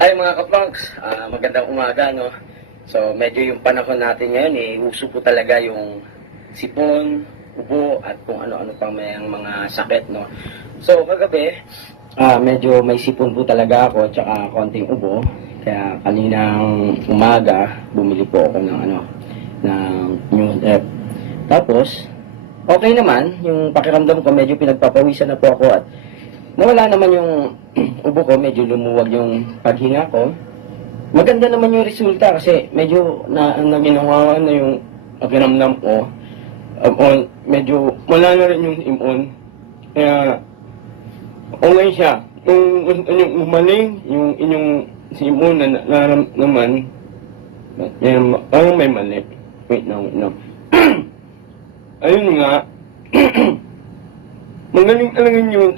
Ay mga kapranks, magandang umaga no. So medyo yung panahon natin ngayon uso po talaga yung sipon, ubo at kung ano-ano pang may mga sakit no. So kagabi, medyo may sipon po talaga ako at saka konting ubo. Kaya kaninang umaga bumili po ako ng ng News F. Tapos okay naman yung pakiramdam ko, medyo pinagpapawisan na po ako at nawala naman yung ubo ko, medyo lumuwag yung paghinga ko. Maganda naman yung resulta kasi medyo naginawa na yung pakiramdam ko. Medyo wala na rin yung imon. Kaya okay siya. Kung yung umaling, yung inyong simon na naman, may mali. Wait now. Ayun nga. Magaling talaga yun.